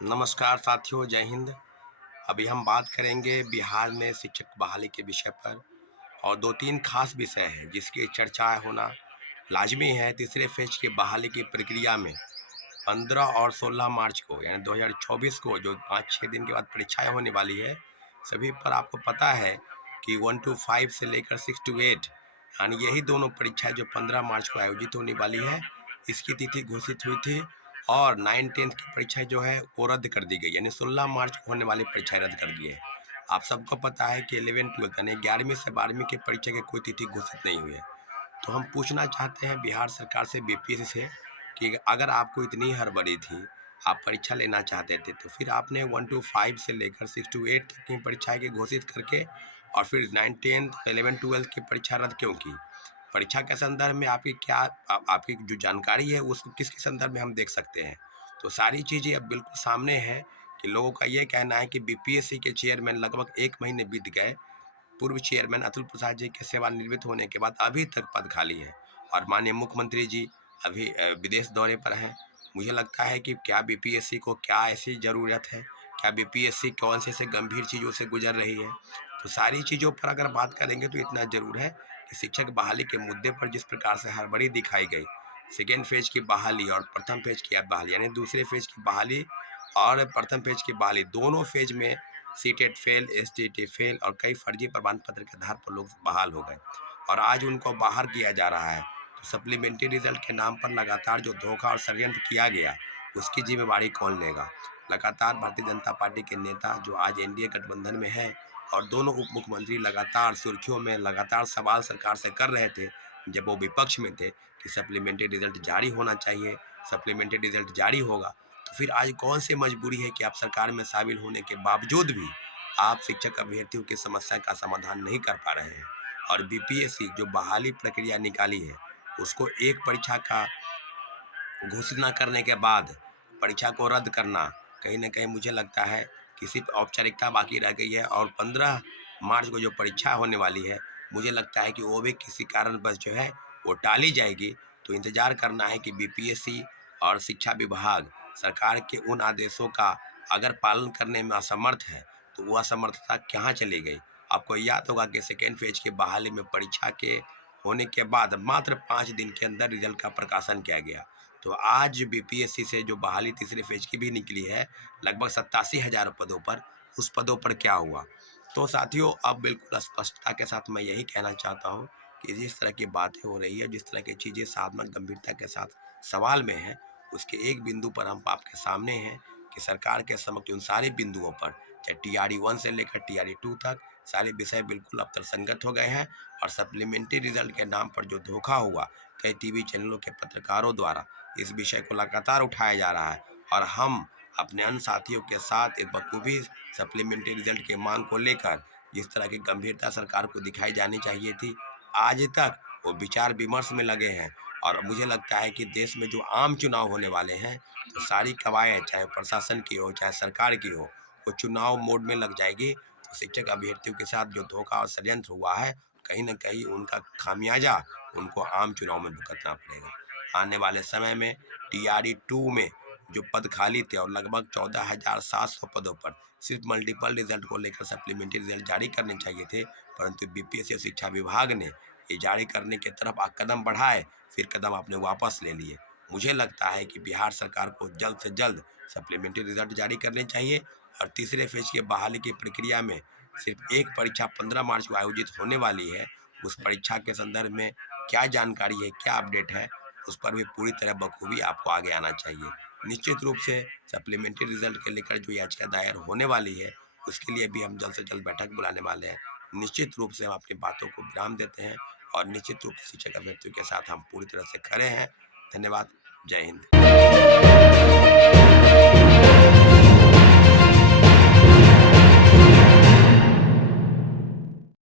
नमस्कार साथियों, जय हिंद। अभी हम बात करेंगे बिहार में शिक्षक बहाली के विषय पर और दो तीन खास विषय हैं जिसकी चर्चा होना लाजमी है। तीसरे फेज की बहाली की प्रक्रिया में 15 और 16 मार्च को यानी 2024 को जो 5-6 दिन के बाद परीक्षाएं होने वाली है, सभी पर आपको पता है कि 1 to 5 से लेकर 6 to 8 यानी यही दोनों परीक्षाएं जो 15 मार्च को आयोजित होने वाली है, इसकी तिथि घोषित हुई थी। और 9-10 की परीक्षा जो है वो रद्द कर दी गई, यानी 16 मार्च को होने वाली परीक्षाएं रद्द कर दी है। आप सबको पता है कि 11-12 यानी 11वीं से 12वीं की परीक्षा की कोई तिथि घोषित नहीं हुई है। तो हम पूछना चाहते हैं बिहार सरकार से, बीपीएससी से, कि अगर आपको इतनी हड़बड़ी थी, आप परीक्षा लेना चाहते थे, तो फिर आपने 1 to 5 से लेकर 6 to 8 तक की परीक्षाएं की घोषित करके और फिर 9-10, 11-12 की परीक्षा रद्द क्यों की? परीक्षा के संदर्भ में आपकी क्या आपकी जो जानकारी है उसको किसके संदर्भ में हम देख सकते हैं? तो सारी चीज़ें अब बिल्कुल सामने है कि लोगों का ये कहना है कि बीपीएससी के चेयरमैन लगभग 1 महीने बीत गए। पूर्व चेयरमैन अतुल प्रसाद जी के सेवानिवृत्त होने के बाद अभी तक पद खाली है और माननीय मुख्यमंत्री जी अभी विदेश दौरे पर हैं। मुझे लगता है कि क्या बीपीएससी को क्या ऐसी ज़रूरत है? क्या बीपीएससी कौन से गंभीर चीज़ों से गुजर रही है? तो सारी चीज़ों पर अगर बात करेंगे तो इतना ज़रूर है कि शिक्षक बहाली के मुद्दे पर जिस प्रकार से हड़बड़ी दिखाई गई, सेकेंड फेज की बहाली और प्रथम फेज की बहाली यानी दूसरे फेज की बहाली और प्रथम फेज की बहाली, दोनों फेज में सीटेट फेल, एसटीटी फेल और कई फर्जी प्रमाण पत्र के आधार पर लोग बहाल हो गए और आज उनको बाहर किया जा रहा है। तो सप्लीमेंट्री रिजल्ट के नाम पर लगातार जो धोखा और षड्यंत्र किया गया, उसकी जिम्मेवारी कौन लेगा? लगातार भारतीय जनता पार्टी के नेता जो आज एनडीए गठबंधन में है और दोनों उप मुख्यमंत्री लगातार सुर्खियों में, लगातार सवाल सरकार से कर रहे थे जब वो विपक्ष में थे कि सप्लीमेंट्री रिजल्ट जारी होना चाहिए, सप्लीमेंट्री रिजल्ट जारी होगा। तो फिर आज कौन सी मजबूरी है कि आप सरकार में शामिल होने के बावजूद भी आप शिक्षक अभ्यर्थियों की समस्या का समाधान नहीं कर पा रहे हैं? और बीपीएससी जो बहाली प्रक्रिया निकाली है, उसको एक परीक्षा का घोषणा करने के बाद परीक्षा को रद्द करना, कहीं न कहीं मुझे लगता है कि सिर्फ औपचारिकता बाकी रह गई है और 15 मार्च को जो परीक्षा होने वाली है, मुझे लगता है कि वो भी किसी कारणवश जो है वो टाली जाएगी। तो इंतज़ार करना है कि बीपीएससी और शिक्षा विभाग सरकार के उन आदेशों का अगर पालन करने में असमर्थ है, तो वो असमर्थता कहाँ चली गई? आपको याद होगा कि सेकेंड फेज की बहाली में परीक्षा के होने के बाद मात्र 5 दिन के अंदर रिजल्ट का प्रकाशन किया गया। तो आज बीपीएससी से जो बहाली तीसरे फेज की भी निकली है, लगभग 87,000 पदों पर, उस पदों पर क्या हुआ? तो साथियों, अब बिल्कुल स्पष्टता के साथ मैं यही कहना चाहता हूँ कि जिस तरह की बातें हो रही है, जिस तरह की चीज़ें साधना गंभीरता के साथ सवाल में है, उसके एक बिंदु पर हम आपके सामने हैं कि सरकार के समक्ष उन सारे बिंदुओं पर, चाहे टीआरई 1 से लेकर टीआरई 2 तक, सारे विषय बिल्कुल अब तर्कसंगत हो गए हैं और सप्लीमेंट्री रिजल्ट के नाम पर जो धोखा हुआ, कई टीवी चैनलों के पत्रकारों द्वारा इस विषय को लगातार उठाया जा रहा है और हम अपने अन्य साथियों के साथ एक बखूबी सप्लीमेंट्री रिजल्ट की मांग को लेकर जिस तरह की गंभीरता सरकार को दिखाई जानी चाहिए थी, आज तक वो विचार विमर्श में लगे हैं। और मुझे लगता है कि देश में जो आम चुनाव होने वाले हैं, तो सारी कवायद चाहे प्रशासन की हो चाहे सरकार की हो, वो चुनाव मोड में लग जाएगी। तो शिक्षक अभ्यर्थियों के साथ जो धोखा और षड्यंत्र हुआ है, कहीं न कहीं उनका खामियाजा उनको आम चुनाव में भुगतना पड़ेगा। आने वाले समय में टीआरई 2 में जो पद खाली थे और लगभग 14,700 पदों पर सिर्फ मल्टीपल रिजल्ट को लेकर सप्लीमेंट्री रिजल्ट जारी करने चाहिए थे, परंतु बीपीएससी शिक्षा विभाग ने ये जारी करने की तरफ कदम बढ़ाए, फिर कदम आपने वापस ले लिए। मुझे लगता है कि बिहार सरकार को जल्द से जल्द सप्लीमेंट्री रिजल्ट जारी करने चाहिए और तीसरे फेज की बहाली की प्रक्रिया में सिर्फ एक परीक्षा 15 मार्च को आयोजित होने वाली है, उस परीक्षा के संदर्भ में क्या जानकारी है, क्या अपडेट है, उस पर भी पूरी तरह बखूबी आपको आगे आना चाहिए। निश्चित रूप से सप्लीमेंट्री रिजल्ट के लेकर जो याचिका दायर होने वाली है, उसके लिए भी हम जल्द से जल्द बैठक बुलाने वाले हैं। निश्चित रूप से हम अपनी बातों को विराम देते हैं और निश्चित रूप से शिक्षक अभ्यर्थियों के साथ हम पूरी तरह से खड़े हैं। धन्यवाद। जय हिंद।